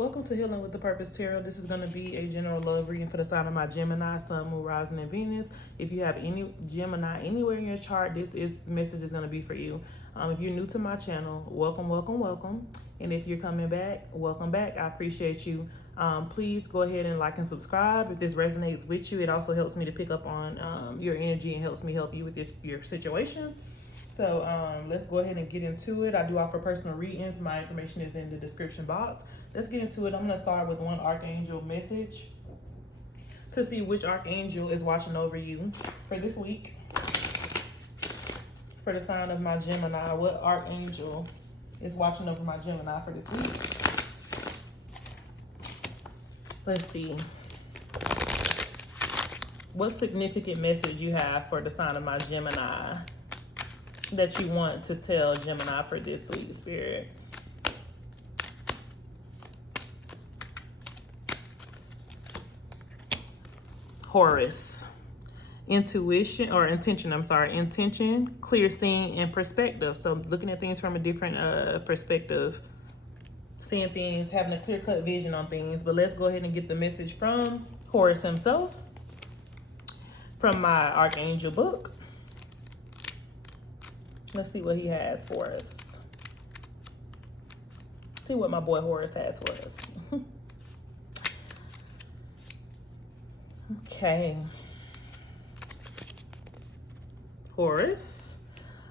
Welcome to Healing with the Purpose Tarot. This is going to be a general love reading for the sign of my Gemini, Sun, Moon, Rising, and Venus. If you have any Gemini anywhere in your chart, message is going to be for you. If you're new to my channel, welcome. And if you're coming back, welcome back. I appreciate you. Please go ahead and like and subscribe if this resonates with you. It also helps me to pick up on your energy and helps me help you with your situation. So let's go ahead and get into it. I do offer personal readings. My information is in the description box. Let's get into it. I'm going to start with one archangel message to see which archangel is watching over you for this week. For the sign of my Gemini, what archangel is watching over my Gemini for this week? Let's see. What significant message you have for the sign of my Gemini that you want to tell Gemini for this week, Spirit? Horus. Intention, clear seeing, and perspective. So looking at things from a different perspective, seeing things, having a clear-cut vision on things. But let's go ahead and get the message from Horus himself, from my Archangel book. Let's see what he has for us. See what my boy Horus has for us. Okay. Horus.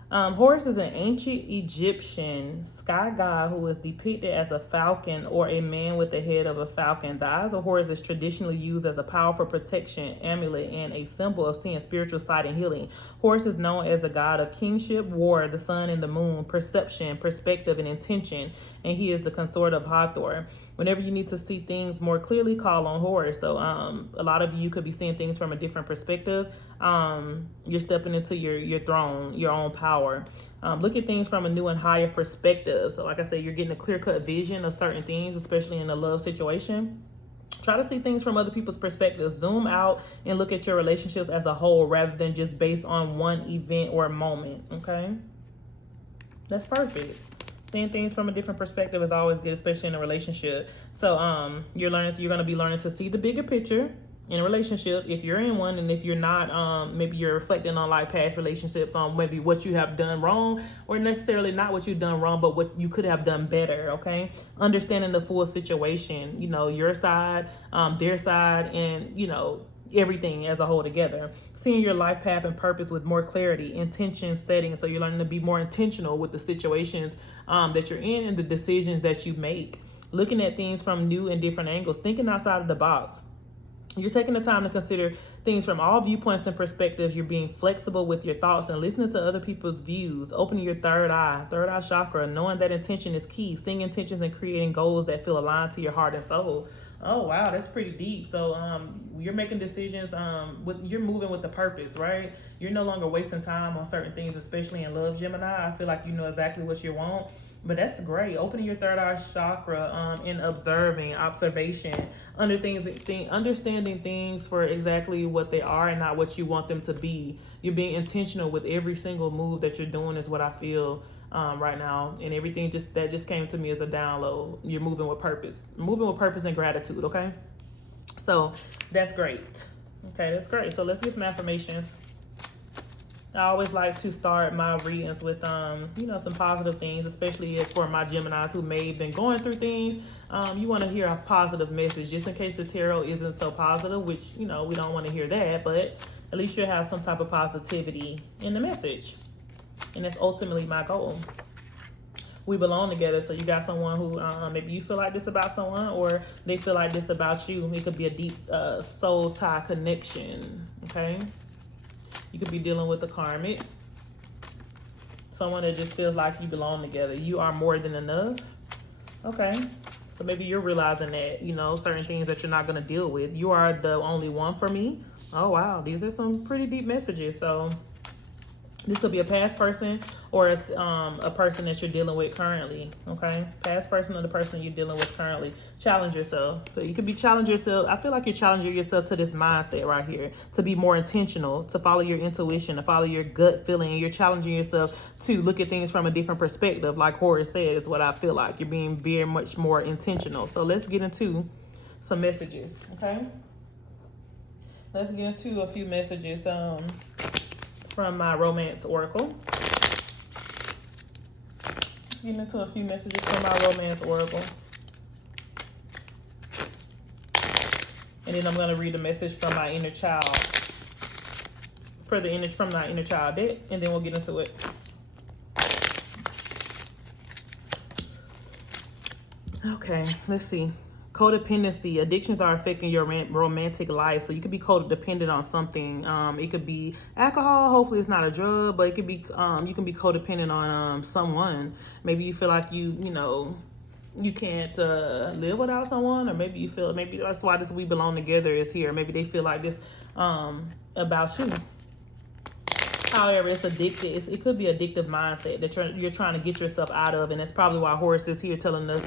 Horus is an ancient Egyptian sky god who is depicted as a falcon or a man with the head of a falcon. The eyes of Horus is traditionally used as a powerful protection amulet and a symbol of seeing spiritual sight and healing. Horus is known as the god of kingship, war, the sun and the moon, perception, perspective, and intention, and he is the consort of Hathor. Whenever you need to see things more clearly, call on Horus. So a lot of you could be seeing things from a different perspective. You're stepping into your throne, your own power. Look at things from a new and higher perspective. So like I said, you're getting a clear-cut vision of certain things, especially in a love situation. Try to see things from other people's perspectives. Zoom out and look at your relationships as a whole rather than just based on one event or moment, okay? That's perfect. Seeing things from a different perspective is always good, especially in a relationship. So you're going to be learning to see the bigger picture in a relationship if you're in one, and if you're not, maybe you're reflecting on like past relationships, on maybe what you have done wrong, or necessarily not what you've done wrong, but what you could have done better. Okay, understanding the full situation, your side, their side, and everything as a whole together. Seeing your life path and purpose with more clarity, intention setting. So you're learning to be more intentional with the situations that you're in and the decisions that you make. Looking at things from new and different angles, thinking outside of the box. You're taking the time to consider things from all viewpoints and perspectives. You're being flexible with your thoughts and listening to other people's views. Opening your third eye chakra, knowing that intention is key. Seeing intentions and creating goals that feel aligned to your heart and soul. Oh, wow, that's pretty deep. So you're making decisions, you're moving with the purpose, right? You're no longer wasting time on certain things, especially in love, Gemini. I feel like you know exactly what you want. But that's great. Opening your third eye chakra and observation, understanding things for exactly what they are and not what you want them to be. You're being intentional with every single move that you're doing is what I feel right now. And everything that just came to me as a download. You're moving with purpose. Moving with purpose and gratitude, okay? So that's great. Okay, that's great. So let's get some affirmations. I always like to start my readings with, some positive things, especially for my Geminis who may have been going through things. You want to hear a positive message, just in case the tarot isn't so positive, which, we don't want to hear that, but at least you'll have some type of positivity in the message. And that's ultimately my goal. We belong together, so you got someone who maybe you feel like this about someone, or they feel like this about you. It could be a deep soul tie connection, okay? You could be dealing with a karmic. Someone that just feels like you belong together. You are more than enough. Okay. So maybe you're realizing that, certain things that you're not going to deal with. You are the only one for me. Oh, wow. These are some pretty deep messages. So This could be a past person or a person that you're dealing with currently, okay? Past person or the person you're dealing with currently. Challenge yourself. So you could be challenging yourself. I feel like you're challenging yourself to this mindset right here, to be more intentional, to follow your intuition, to follow your gut feeling. And you're challenging yourself to look at things from a different perspective. Like Horace said, is what I feel like. You're being very much more intentional. So let's get into some messages, okay? Let's get into a few messages from my romance oracle. Get into a few messages from my romance oracle. And then I'm going to read a message from my inner child. From my inner child deck. And then we'll get into it. Okay, let's see. Codependency. Addictions are affecting your romantic life. So you could be codependent on something. It could be alcohol. Hopefully it's not a drug, but it could be, you can be codependent on someone. Maybe you feel like you can't live without someone, or maybe you feel, maybe that's why this We Belong Together is here. Maybe they feel like this about you. However, it's addicted. It could be addictive mindset that you're trying to get yourself out of, and that's probably why Horace is here telling us,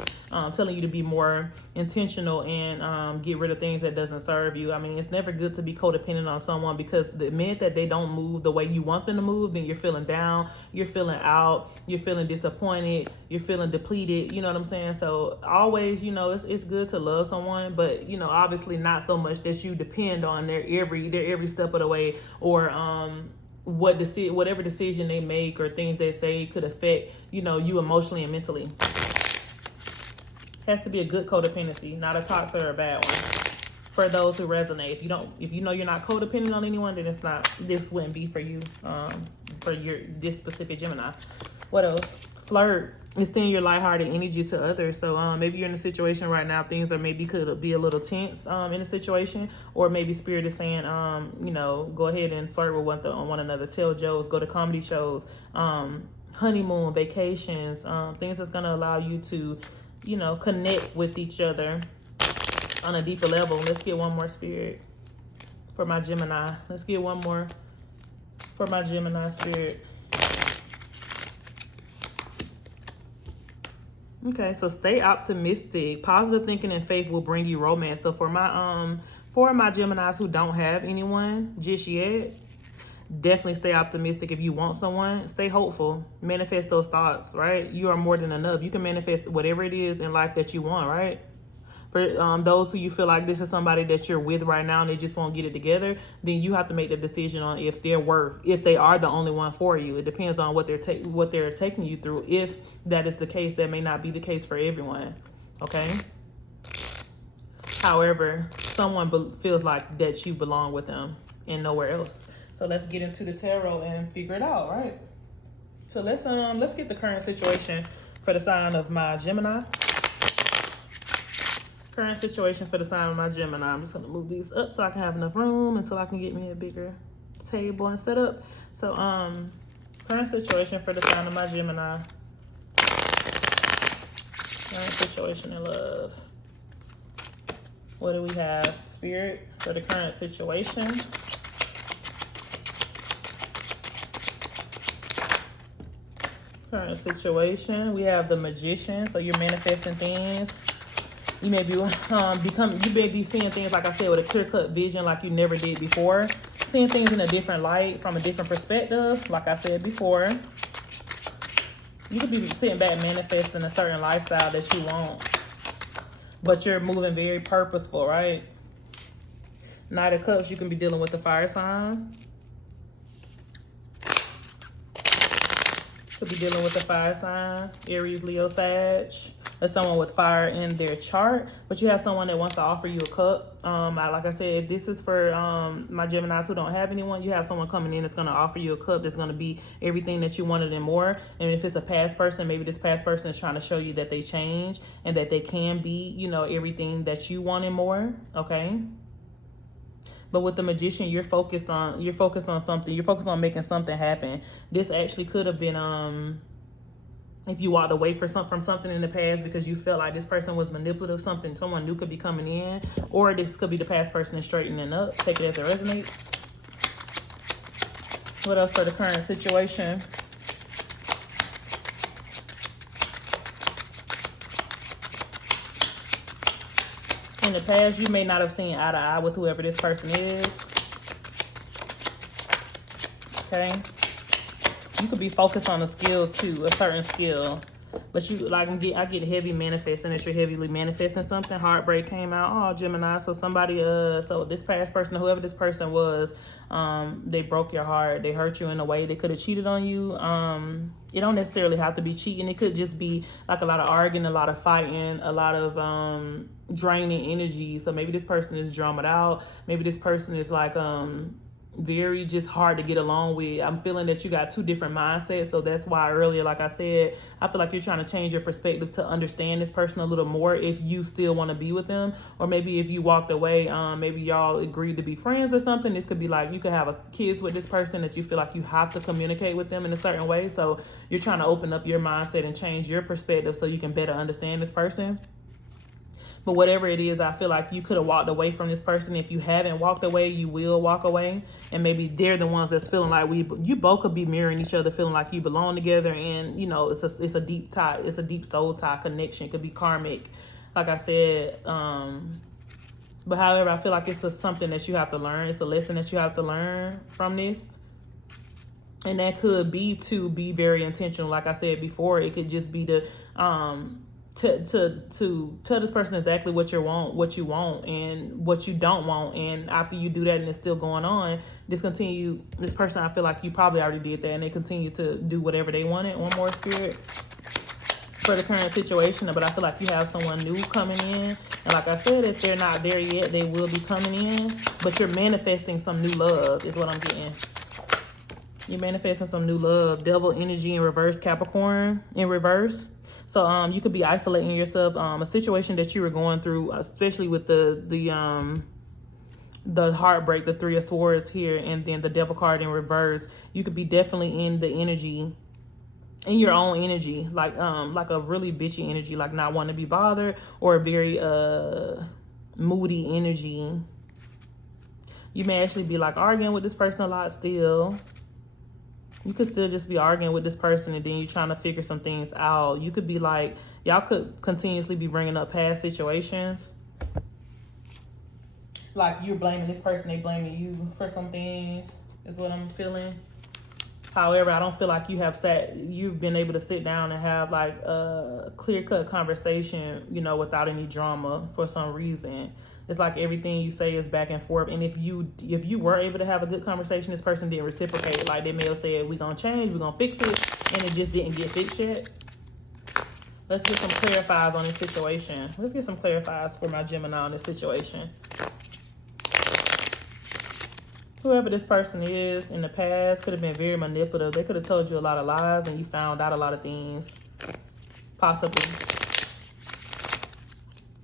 telling you to be more intentional and get rid of things that doesn't serve you. I mean, it's never good to be codependent on someone, because the minute that they don't move the way you want them to move, then you're feeling down, you're feeling out, you're feeling disappointed, you're feeling depleted. You know what I'm saying? So always, it's good to love someone, but obviously not so much that you depend on their every step of the way, or whatever decision they make or things they say could affect you emotionally and mentally. Has to be a good codependency, not a toxic or a bad one. For those who resonate, if you're not codependent on anyone, then this wouldn't be for you, for this specific Gemini. What else? Flirt. Extend your lighthearted energy to others. So maybe you're in a situation right now, things are maybe could be a little tense in a situation, or maybe Spirit is saying, go ahead and flirt with one another. Tell jokes, go to comedy shows, honeymoon, vacations, things that's going to allow you to, connect with each other on a deeper level. Let's get one more, Spirit, for my Gemini. Let's get one more for my Gemini, Spirit. Okay, so stay optimistic. Positive thinking and faith will bring you romance. So for my Geminis who don't have anyone just yet, definitely stay optimistic. If you want someone, stay hopeful. Manifest those thoughts, right? You are more than enough. You can manifest whatever it is in life that you want, right? For those who you feel like this is somebody that you're with right now and they just won't get it together, then you have to make the decision on if they are the only one for you. It depends on what they're taking you through. If that is the case, that may not be the case for everyone. Okay. However, someone feels like that you belong with them and nowhere else. So let's get into the tarot and figure it out, right? So let's get the current situation for the sign of my Gemini. Current situation for the sign of my Gemini. I'm just going to move these up so I can have enough room until I can get me a bigger table and set up. So, current situation for the sign of my Gemini. Current situation in love. What do we have? Spirit for the current situation. Current situation. We have the Magician. So you're manifesting things. You may be seeing things, like I said, with a clear-cut vision like you never did before. Seeing things in a different light, from a different perspective, like I said before. You could be sitting back manifesting a certain lifestyle that you want. But you're moving very purposeful, right? Knight of Cups, you can be dealing with the fire sign. Could be dealing with the fire sign. Aries, Leo, Sag. Or someone with fire in their chart, but you have someone that wants to offer you a cup. Like I said, if this is for my Geminis who don't have anyone, you have someone coming in that's going to offer you a cup that's going to be everything that you wanted and more. And if it's a past person, maybe this past person is trying to show you that they change and that they can be, everything that you want and more. Okay. But with the Magician, you're focused on something. You're focused on making something happen. This actually could have been if you walked away from something in the past because you felt like this person was manipulative, someone new could be coming in, or this could be the past person is straightening up. Take it as it resonates. What else for the current situation? In the past, you may not have seen eye to eye with whoever this person is. Okay? You could be focused on a skill too, a certain skill. But you, like, I get heavy manifesting, that you're heavily manifesting something. Heartbreak came out. Oh, Gemini. So somebody, so this past person, whoever this person was, they broke your heart. They hurt you in a way. They could have cheated on you. It don't necessarily have to be cheating. It could just be like a lot of arguing, a lot of fighting, a lot of draining energy. So maybe this person is dramaed out. Maybe this person is like very just hard to get along with. I'm feeling that you got two different mindsets. So that's why earlier, like I said, I feel like you're trying to change your perspective to understand this person a little more if you still want to be with them. Or maybe if you walked away, maybe y'all agreed to be friends or something. This could be like you could have kids with this person that you feel like you have to communicate with them in a certain way. So you're trying to open up your mindset and change your perspective so you can better understand this person. But whatever it is, I feel like you could have walked away from this person. If you haven't walked away, you will walk away. And maybe they're the ones that's feeling like you both could be mirroring each other, feeling like you belong together. And, you know, it's a deep tie. It's a deep soul tie connection. It could be karmic, like I said. But however, I feel like it's just something that you have to learn. It's a lesson that you have to learn from this. And that could be to be very intentional. Like I said before, it could just be to tell this person exactly what you want and what you don't want. And after you do that and it's still going on, this person, I feel like you probably already did that, and they continue to do whatever they wanted. One more, Spirit, for the current situation. But I feel like you have someone new coming in, and like I said, if they're not there yet, they will be coming in. But you're manifesting some new love is what I'm getting. You're manifesting some new love. Devil energy in reverse, Capricorn in reverse. So you could be isolating yourself. A situation that you were going through, especially with the heartbreak, the Three of Swords here, and then the Devil card in reverse. You could be definitely in the energy, in your own energy, like a really bitchy energy, like not wanting to be bothered, or a very moody energy. You may actually be like arguing with this person a lot still. You could still just be arguing with this person, and then you're trying to figure some things out. You could be like, y'all could continuously be bringing up past situations. Like you're blaming this person, they blaming you for some things, is what I'm feeling. However, I don't feel like you've been able to sit down and have like a clear-cut conversation, you know, without any drama for some reason. It's like everything you say is back and forth. And if you were able to have a good conversation, this person didn't reciprocate. Like they may have said, we're going to change, we're going to fix it, and it just didn't get fixed yet. Let's get some clarifiers on this situation. Let's get some clarifiers for my Gemini on this situation. Whoever this person is in the past could have been very manipulative. They could have told you a lot of lies and you found out a lot of things. Possibly.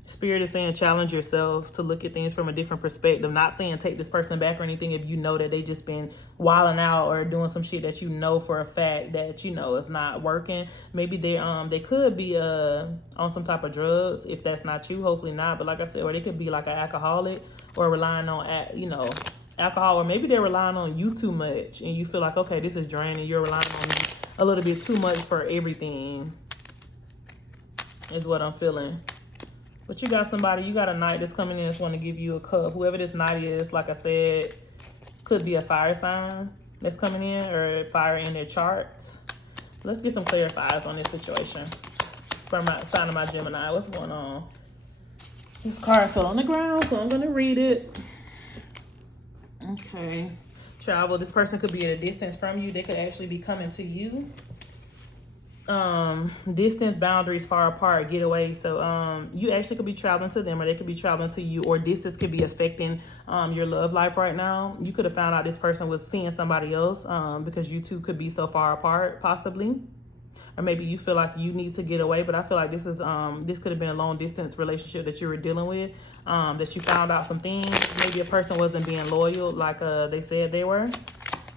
Spirit is saying challenge yourself to look at things from a different perspective. Not saying take this person back or anything if you know that they just been wilding out or doing some shit that you know for a fact that you know is not working. Maybe they could be on some type of drugs if that's not you. Hopefully not. But like I said, or they could be like an alcoholic or relying on alcohol, or maybe they're relying on you too much and you feel like, okay, this is draining. You're relying on me a little bit too much for everything is what I'm feeling. But you got a knight that's coming in that's want to give you a cup. Whoever this knight is, like I said, could be a fire sign that's coming in, or fire in their charts. Let's get some clarifiers on this situation for my sign of my Gemini. What's going on? This card fell on the ground, so I'm going to read it. Okay. Travel. This person could be at a distance from you. They could actually be coming to you. Distance, boundaries, far apart, get away. So you actually could be traveling to them, or they could be traveling to you, or distance could be affecting your love life right now. You could have found out this person was seeing somebody else because you two could be so far apart, possibly. Or maybe you feel like you need to get away, but I feel like this could have been a long distance relationship that you were dealing with, that you found out some things. Maybe a person wasn't being loyal like they said they were,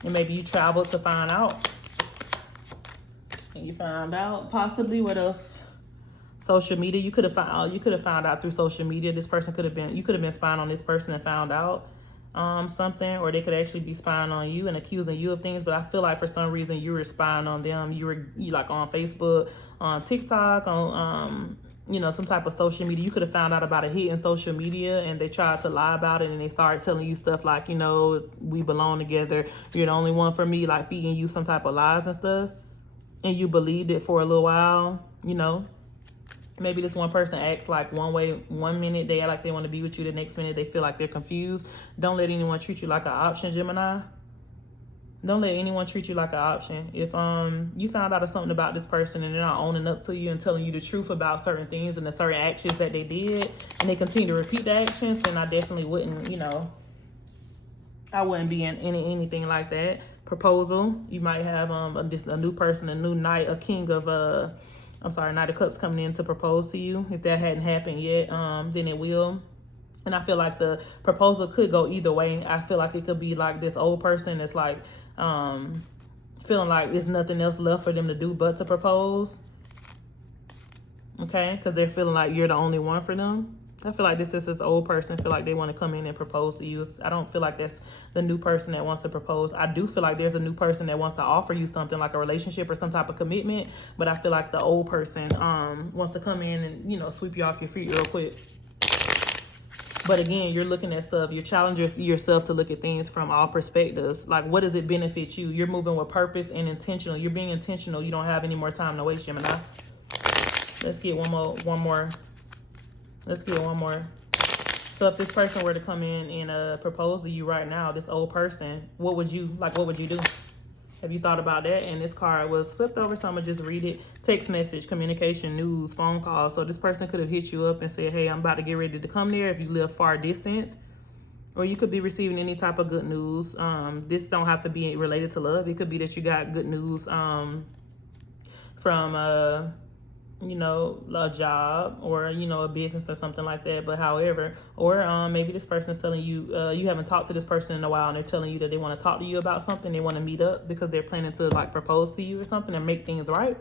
and maybe you traveled to find out. And you found out, possibly. What else? Social media. You could have found out through social media. You could have been spying on this person and found out. something, or they could actually be spying on you and accusing you of things. But I feel like for some reason you were spying on them. You like on Facebook, on TikTok, on some type of social media. You could have found out about a hit in social media, and they tried to lie about it, and they started telling you stuff like, we belong together, you're the only one for me, like feeding you some type of lies and stuff, and you believed it for a little while. Maybe this one person acts like one way one minute, they act like they want to be with you, the next minute they feel like they're confused. Don't let anyone treat you like an option, Gemini. Don't let anyone treat you like an option. If you found out something about this person and they're not owning up to you and telling you the truth about certain things and the certain actions that they did, and they continue to repeat the actions, then I definitely wouldn't, I wouldn't be in anything like that. Proposal, you might have a new person, a new knight, a king of Knight of Cups coming in to propose to you. If that hadn't happened yet, then it will. And I feel like the proposal could go either way. I feel like it could be like this old person that's like feeling like there's nothing else left for them to do but to propose. Okay? Because they're feeling like you're the only one for them. I feel like this old person feel like they want to come in and propose to you. I don't feel like that's the new person that wants to propose. I do feel like there's a new person that wants to offer you something like a relationship or some type of commitment. But I feel like the old person wants to come in and, sweep you off your feet real quick. But again, you're looking at stuff. You're challenging yourself to look at things from all perspectives. Like, what does it benefit you? You're moving with purpose and intentional. You're being intentional. You don't have any more time to waste, Gemini. Let's get one more. Let's get one more. So if this person were to come in and propose to you right now, this old person, what would you do? Have you thought about that? And this card was flipped over, so I'm going to just read it. Text message, communication, news, phone call. So this person could have hit you up and said, hey, I'm about to get ready to come there if you live far distance. Or you could be receiving any type of good news. This don't have to be related to love. It could be that you got good news from a job or, a business or something like that. But however, or maybe this person's telling you, you haven't talked to this person in a while and they're telling you that they want to talk to you about something. They want to meet up because they're planning to like propose to you or something and make things right.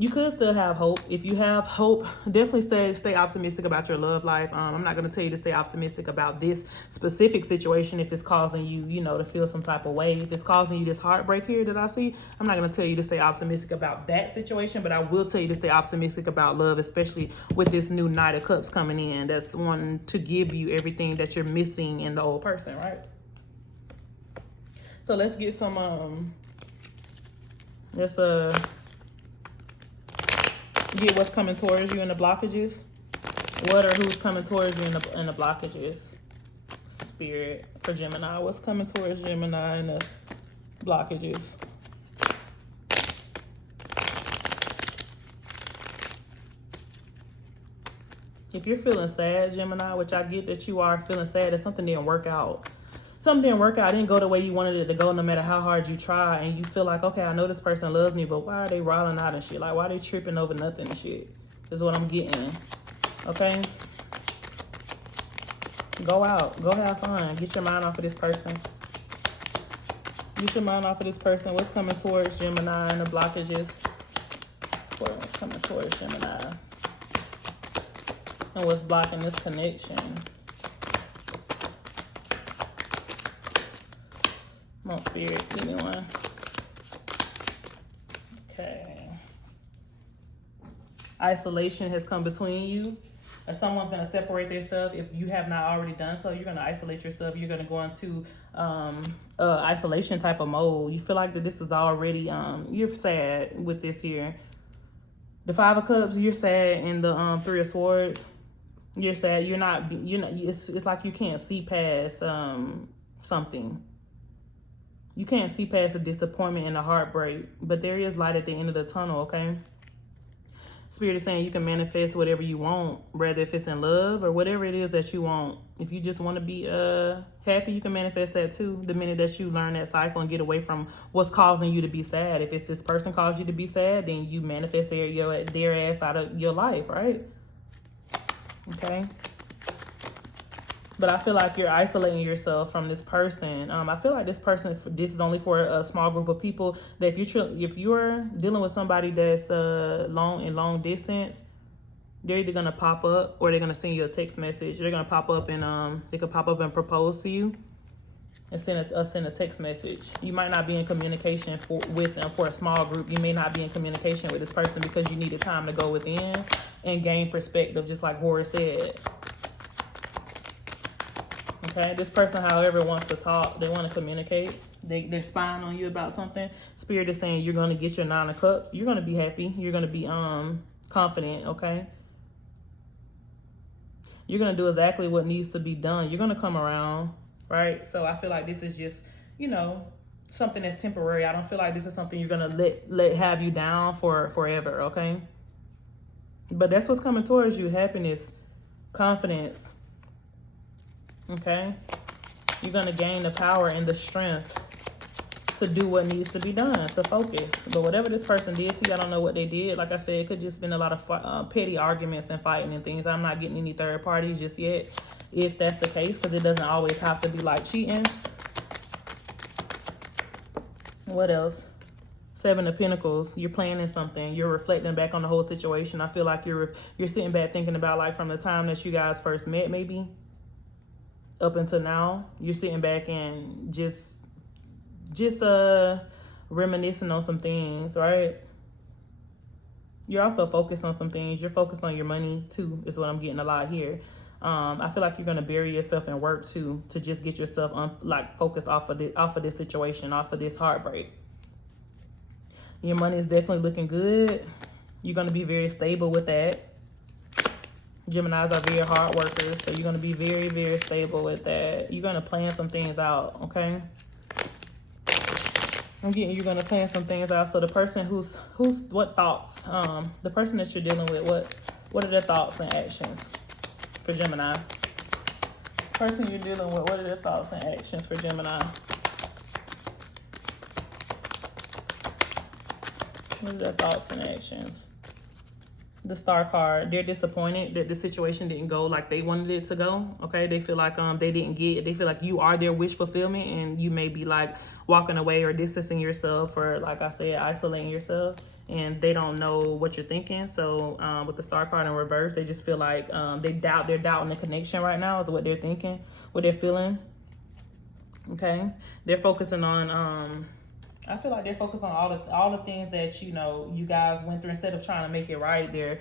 You could still have hope. If you have hope, definitely stay optimistic about your love life. I'm not going to tell you to stay optimistic about this specific situation if it's causing you, to feel some type of way. If it's causing you this heartbreak here that I see, I'm not going to tell you to stay optimistic about that situation, but I will tell you to stay optimistic about love, especially with this new Knight of Cups coming in. That's wanting to give you everything that you're missing in the old person, right? So let's get some, get what's coming towards you in the blockages. What or who's coming towards you in the blockages? Spirit for Gemini. What's coming towards Gemini in the blockages? If you're feeling sad, Gemini, which I get that you are feeling sad, that something didn't work out. Something didn't work out. It didn't go the way you wanted it to go, no matter how hard you try. And you feel like, okay, I know this person loves me, but why are they rolling out and shit? Like, why are they tripping over nothing and shit? Is what I'm getting. Okay? Go out. Go have fun. Get your mind off of this person. Get your mind off of this person. What's coming towards Gemini and the blockages? What's coming towards Gemini? And what's blocking this connection? Come on, Spirit, give me one. Okay. Isolation has come between you. Or someone's going to separate themselves. If you have not already done so, you're going to isolate yourself. You're going to go into isolation type of mode. You feel like that this is already, you're sad with this here. The Five of Cups, you're sad. In the Three of Swords, you're sad. You're not, it's like you can't see past something. You can't see past the disappointment and the heartbreak, but there is light at the end of the tunnel, okay? Spirit is saying you can manifest whatever you want, whether if it's in love or whatever it is that you want. If you just want to be happy, you can manifest that too. The minute that you learn that cycle and get away from what's causing you to be sad. If it's this person caused you to be sad, then you manifest their ass out of your life, right? Okay. But I feel like you're isolating yourself from this person. I feel like this is only for a small group of people. That if you're dealing with somebody that's long distance, They're either gonna pop up or they're gonna send you a text message. They're gonna pop up and they could pop up and propose to you and send a text message. You might not be in communication with them for a small group. You may not be in communication with this person because you needed time to go within and gain perspective, just like Horace said. Okay, this person, however, wants to talk. They want to communicate. They're spying on you about something. Spirit is saying you're going to get your 9 of Cups. You're going to be happy. You're going to be confident, okay? You're going to do exactly what needs to be done. You're going to come around, right? So I feel like this is just, you know, something that's temporary. I don't feel like this is something you're going to let have you down for forever, okay? But that's what's coming towards you. Happiness, confidence, okay? You're going to gain the power and the strength to do what needs to be done, to focus. But whatever this person did to you, I don't know what they did. Like I said, it could just been a lot of petty arguments and fighting and things. I'm not getting any third parties just yet, if that's the case, because it doesn't always have to be like cheating. What else? 7 of Pentacles. You're planning something. You're reflecting back on the whole situation. I feel like you're sitting back thinking about, like, from the time that you guys first met, maybe up until now. You're sitting back and just reminiscing on some things, right? You're also focused on some things. You're focused on your money too, is what I'm getting a lot here. I feel like you're gonna bury yourself in work too, to just get yourself focused off of this situation, off of this heartbreak. Your money is definitely looking good. You're gonna be very stable with that. Geminis are very hard workers, so you're gonna be very, very stable with that. You're gonna plan some things out, okay? I'm getting you're gonna plan some things out. So the person who's what thoughts? The person that you're dealing with, what are their thoughts and actions for Gemini? The person you're dealing with, what are their thoughts and actions for Gemini? What are their thoughts and actions? The Star card, they're disappointed that the situation didn't go like they wanted it to go, okay? They feel like they feel like you are their wish fulfillment, and you may be like walking away or distancing yourself, or like I said, isolating yourself, and they don't know what you're thinking. So with the Star card in reverse, they just feel like they're doubting the connection right now is what they're thinking, what they're feeling, okay? They're focusing on I feel like they're focused on all the things that, you know, you guys went through. Instead of trying to make it right, they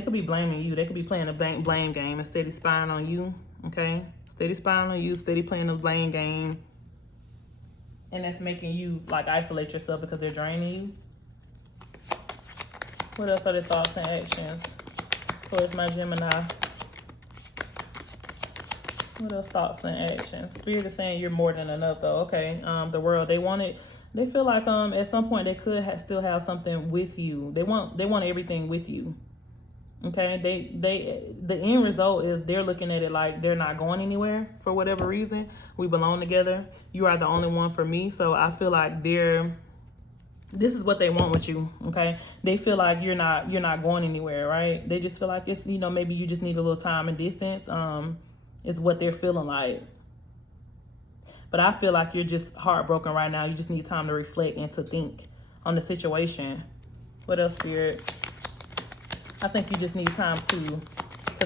could be blaming you. They could be playing a blame game and steady spying on you, okay? Steady spying on you, steady playing a blame game. And that's making you, like, isolate yourself because they're draining you. What else are their thoughts and actions towards my Gemini? What else thoughts and actions? Spirit is saying you're more than enough, though. Okay. The world, they feel like at some point they could still have something with you. They want everything with you. Okay. The end result is they're looking at it like they're not going anywhere for whatever reason. We belong together. You are the only one for me. So I feel like this is what they want with you, okay? They feel like you're not going anywhere, right? They just feel like it's, you know, maybe you just need a little time and distance. Is what they're feeling like. But I feel like you're just heartbroken right now. You just need time to reflect and to think on the situation. What else, Spirit? I think you just need time to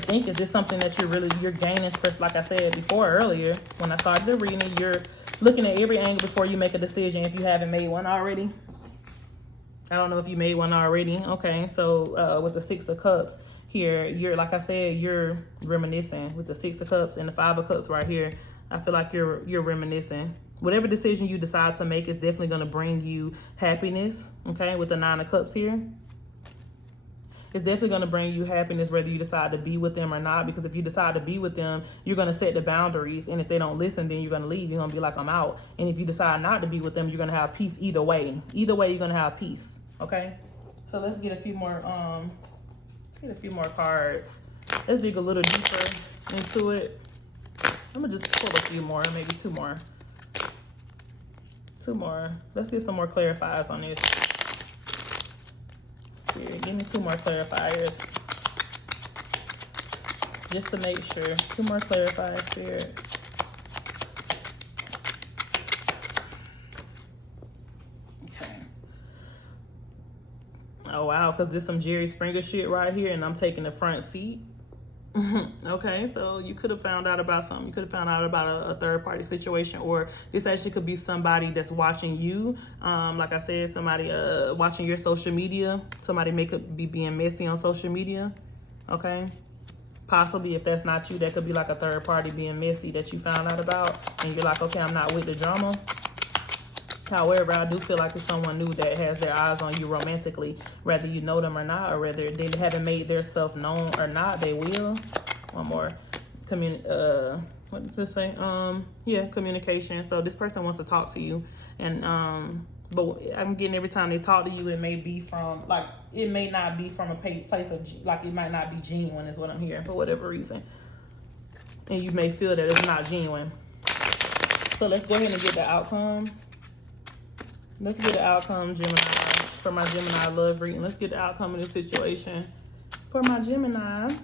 think. Is this something that you're gaining? Like I said before earlier, when I started the reading, you're looking at every angle before you make a decision if you haven't made one already. I don't know if you made one already. Okay, so with the 6 of Cups, here, you're, like I said, you're reminiscing with the 6 of Cups and the 5 of Cups right here. I feel like you're reminiscing. Whatever decision you decide to make is definitely going to bring you happiness, okay, with the 9 of Cups here. It's definitely going to bring you happiness whether you decide to be with them or not, because if you decide to be with them, you're going to set the boundaries, and if they don't listen, then you're going to leave. You're going to be like, I'm out. And if you decide not to be with them, you're going to have peace either way. Either way, you're going to have peace, okay? So let's get a few more cards. Let's dig a little deeper into it. I'm gonna just pull a few more, maybe two more. Let's get some more clarifiers on this. Spirit, give me 2 more clarifiers, just to make sure. 2 more clarifiers, Spirit. Okay. Oh wow, out because there's some Jerry Springer shit right here, and I'm taking the front seat. Okay, so you could have found out about something. You could have found out about a third party situation, or this actually could be somebody that's watching you. Like I said, somebody watching your social media. Somebody may could be being messy on social media. Okay, possibly if that's not you, that could be like a third party being messy that you found out about, and you're like, okay, I'm not with the drama. However, I do feel like it's someone new that has their eyes on you romantically, whether you know them or not, or whether they haven't made their self known or not. They will. One more. What does this say? Yeah, communication. So this person wants to talk to you, and but I'm getting every time they talk to you, it may be from like, it may not be from a place of like, it might not be genuine is what I'm hearing for whatever reason, and you may feel that it's not genuine. So let's go ahead and get the outcome. Let's get the outcome, Gemini, for my Gemini love reading. Let's get the outcome of this situation for my Gemini.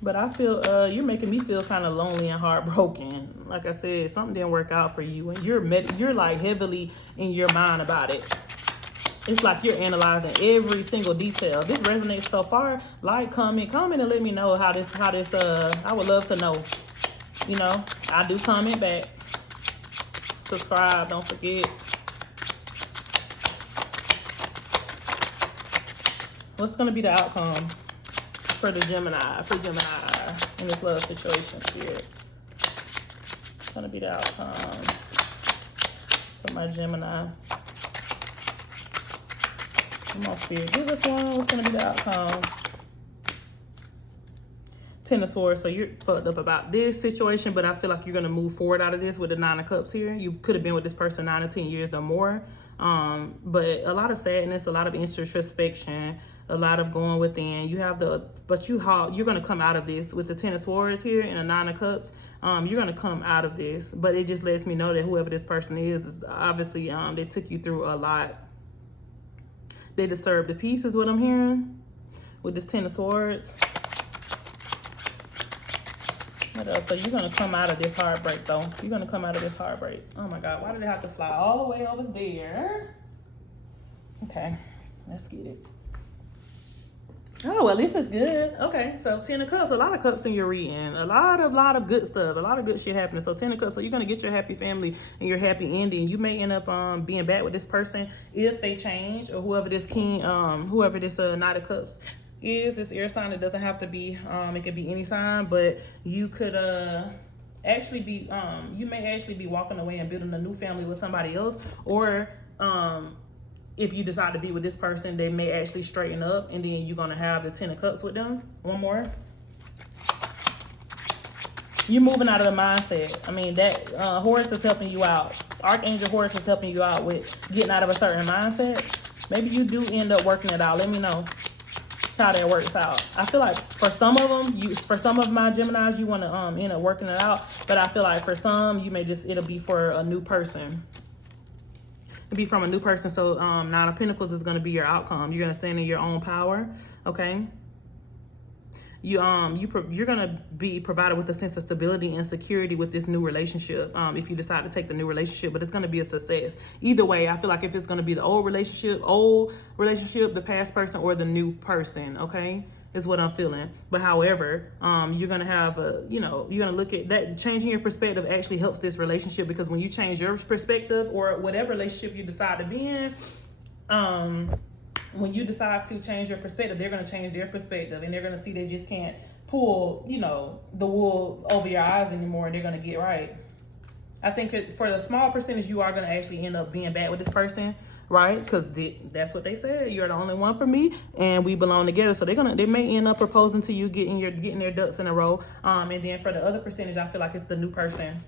But I feel you're making me feel kind of lonely and heartbroken. Like I said, something didn't work out for you, and you're like heavily in your mind about it. It's like you're analyzing every single detail. This resonates so far. Like, comment, and let me know how this. I would love to know. You know, I do comment back. Subscribe, don't forget. What's going to be the outcome for the Gemini, in this love situation, Spirit? What's going to be the outcome for my Gemini? Come on, Spirit, give us one. What's going to be the outcome? Ten of Swords. So you're fucked up about this situation, but I feel like you're going to move forward out of this with the Nine of Cups here. You could have been with this person 9 or 10 years or more. But a lot of sadness, a lot of introspection, a lot of going within. You have but you're going to come out of this with the Ten of Swords here and the Nine of Cups. You're going to come out of this, but it just lets me know that whoever this person is obviously, they took you through a lot. They disturbed the peace is what I'm hearing with this Ten of Swords. What else? So you're going to come out of this heartbreak, though. You're going to come out of this heartbreak. Oh, my God. Why did they have to fly all the way over there? Okay. Let's get it. Oh, well, this is good. Okay. So 10 of Cups. A lot of cups in your reading. A lot of good stuff. A lot of good shit happening. So 10 of Cups. So you're going to get your happy family and your happy ending. You may end up being back with this person if they change, or whoever this Knight of Cups is. This air sign. It doesn't have to be, it could be any sign, but you could actually be, you may actually be walking away and building a new family with somebody else, or if you decide to be with this person, they may actually straighten up, and then you're going to have the 10 of Cups with them. One more. You're moving out of the mindset. I mean, that Horus is helping you out. Archangel Horus is helping you out with getting out of a certain mindset. Maybe you do end up working it out. Let me know how that works out. I feel like for some of them, for some of my Geminis, you want to end up working it out. But I feel like for some, you may it'll be for a new person. It'll be from a new person. So Nine of Pentacles is going to be your outcome. You're going to stand in your own power. Okay. You're going to be provided with a sense of stability and security with this new relationship, if you decide to take the new relationship, but it's going to be a success. Either way, I feel like if it's going to be the old relationship, the past person, or the new person, okay, is what I'm feeling. But however, you're going to have you're going to look at that. Changing your perspective actually helps this relationship, because when you change your perspective, or whatever relationship you decide to be in, when you decide to change your perspective, they're going to change their perspective, and they're going to see they just can't pull, the wool over your eyes anymore, and they're going to get right. I think for the small percentage, you are going to actually end up being back with this person, right? Because that's what they said. You're the only one for me, and we belong together. So they may end up proposing to you, getting their ducks in a row. And then for the other percentage, I feel like it's the new person.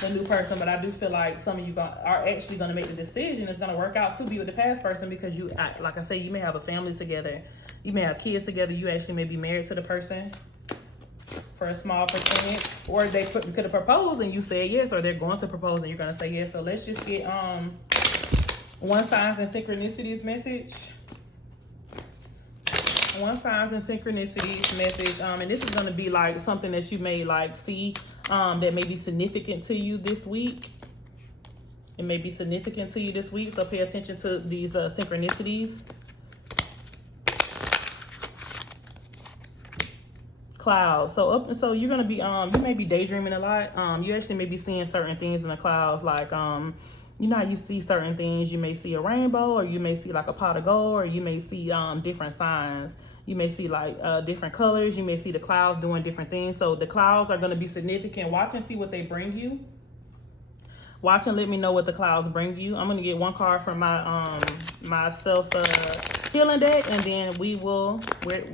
But I do feel like some of you are actually going to make the decision. It's going to work out to be with the past person, because like I say, you may have a family together. You may have kids together. You actually may be married to the person for a small percentage, or they could have proposed and you said yes, or they're going to propose and you're going to say yes. So let's just get one signs and synchronicities message. One signs and synchronicities message. And this is going to be like something that you may like see that may be significant to you this week. It may be significant to you this week, so pay attention to these synchronicities. Clouds. So you're gonna be you may be daydreaming a lot. You actually may be seeing certain things in the clouds, like you know how you see certain things. You may see a rainbow, or you may see like a pot of gold, or you may see different signs. You may see like different colors. You may see the clouds doing different things. So the clouds are gonna be significant. Watch and see what they bring you. Watch and let me know what the clouds bring you. I'm gonna get one card from my my self healing deck, and then we're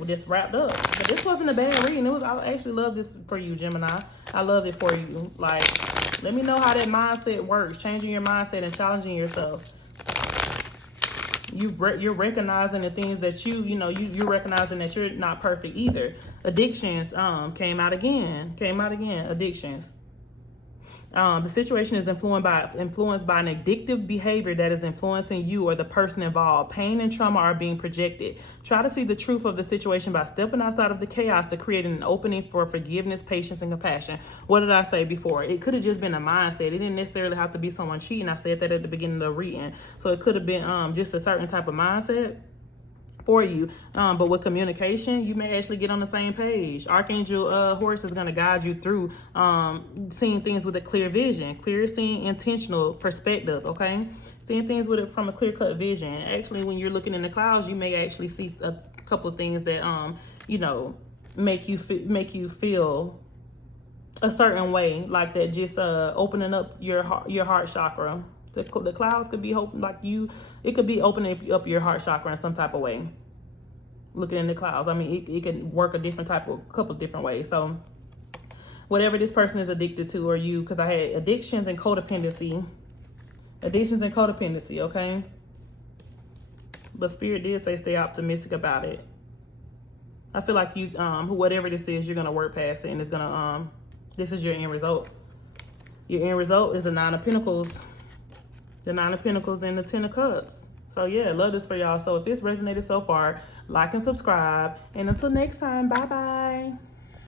just wrapped up. But this wasn't a bad reading. I actually love this for you, Gemini. I love it for you. Like, let me know how that mindset works, changing your mindset and challenging yourself. You're recognizing the things that you're recognizing that you're not perfect either. Addictions came out again. Addictions. The situation is influenced by an addictive behavior that is influencing you or the person involved. Pain and trauma are being projected. Try to see the truth of the situation by stepping outside of the chaos to create an opening for forgiveness, patience, and compassion. What did I say before? It could have just been a mindset. It didn't necessarily have to be someone cheating. I said that at the beginning of the reading. So it could have been just a certain type of mindset for you, but with communication, you may actually get on the same page. Archangel Horus is going to guide you through seeing things with a clear vision, clear seeing, intentional perspective. Okay, seeing things with it from a clear-cut vision. Actually, when you're looking in the clouds, you may actually see a couple of things that make you feel a certain way, like that. Just opening up your heart chakra. The clouds could be it could be opening up your heart chakra in some type of way. Looking in the clouds, I mean, it could work a couple different ways. So whatever this person is addicted to, or you, because I had addictions and codependency, okay? But Spirit did say stay optimistic about it. I feel like you, whatever this is, you're gonna work past it, and it's gonna, this is your end result. Your end result is the Nine of Pentacles. The Nine of Pentacles and the Ten of Cups. So yeah, love this for y'all. So if this resonated so far, like and subscribe. And until next time, bye-bye.